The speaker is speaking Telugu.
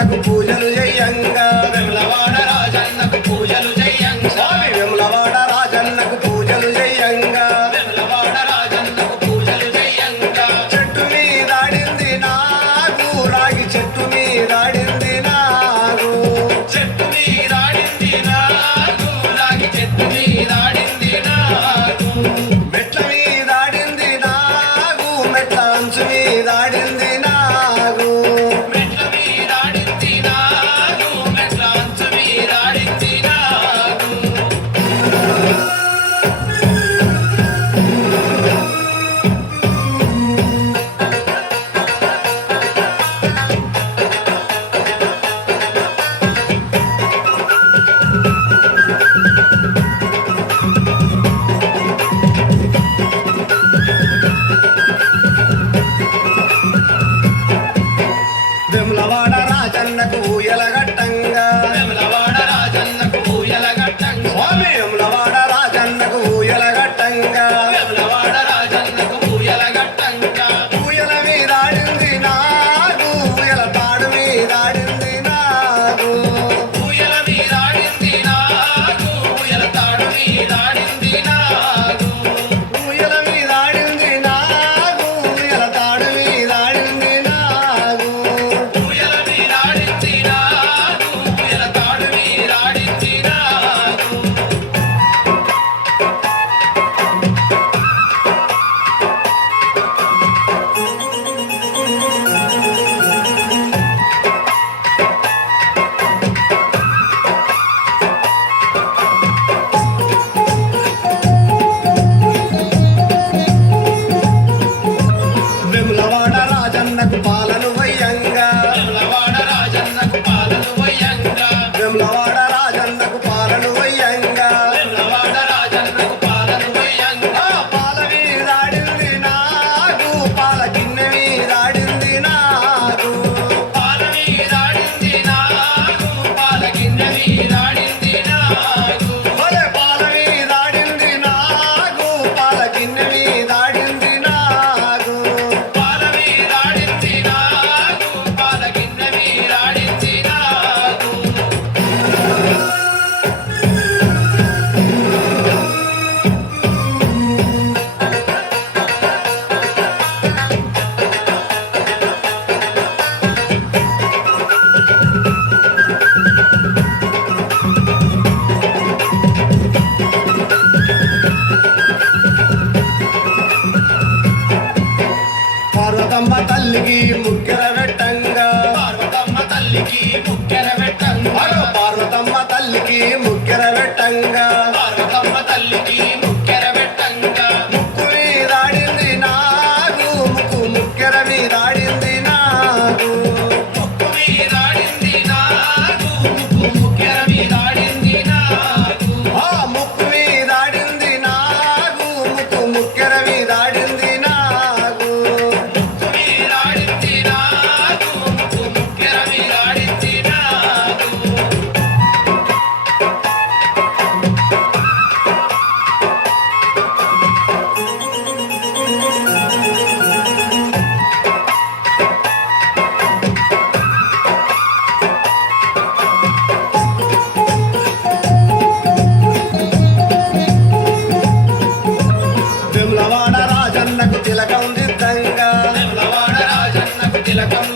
రాజన్నకు పూజలు చేయంగా వేములవాడ రాజన్నకు పూజలు చేయంగా స్వామి వేములవాడ రాజన్నకు పూజలు చేయంగా వేములవాడ రాజన్నకు పూజలు చేయంగా చెట్టు మీదాడింది నాగు రాగి చెట్టు మీదాడింది నాగు చెట్టు మీదాడింది నాగు రాగి చెట్టు మీదాడింది నాగు మెట్ల మీదాడింది నాగు మెట్ల అంచు మీదాడింది నాగు మెట్ల మీదాడింది నాగు మెట్ల అంచు మీదాడింది నాగు వేములవాడ రాజన్నకు ఊయలగట్టంగా వేములవాడ రాజన్నకు ఊయలగట్టంగా స్వామి వేములవాడ రాజన్నకు ఊయలగట్టంగా వేములవాడ రాజన్నకు ఊయలగట్టంగా ఊయల మీదాడింది నాగు ఊయల తాడు మీదాడింది నాగు ఊయల మీదాడింది నాగు ఊయల తాడు మీదాడింది నాగు ఊయల మీదాడింది నాగు ఊయల తాడు మీదాడింది నాగు ఊయల మీదాడింది నాగు ఊయల తాడు మీదాడింది నాగు వేములవాడ రాజన్నకు పాలను వయ్యంగా వేములవాడ రాజన్నకు పాలలు వయ్యంగా వేములవాడ రాజన్నకు పాలను వయ్యంగా వేములవాడ రాజన్నకు పాలలు వయ్యంగా ఆ పాల మీదాడింది నాగు పాల గిన్నె మీదాడింది నాగు పాల మీదాడింది నాగు పాల గిన్నె మీదాడింది నాగు ఒరే పాల మీదాడింది నాగు పాల గిన్నె మీదాడింది నాగు పాల మీదాడింది నాగు పాల గిన్నె మీదాడింది నాగు పార్వతమ్మ తల్లికి ముక్కెర పెట్టంగా పార్వతమ్మ తల్లికి ముక్కెర పెట్టంగా అగో పార్వతమ్మ తల్లికి ముక్కెర పెట్టంగా పార్వతమ్మ తల్లికి ముక్కెర పెట్టంగా ముక్కు మీదాడింది నాగు ముక్కు ముక్కెర మీదాడింది నాగు ముక్కు మీదాడింది నాగు ముక్కు ముక్కెర మీదాడింది నాగు ఆ ముక్కు మీదాడింది నాగు ముక్కు ముక్కెర మీదాడింది నాగు ముక్కు మీదాడింది నాగు ముక్కు ముక్కెర మీదాడింది నాగు వేములవాడ రాజన్నకు తిలకం దిద్దంగా వేములవాడ రాజన్నకు తిలకం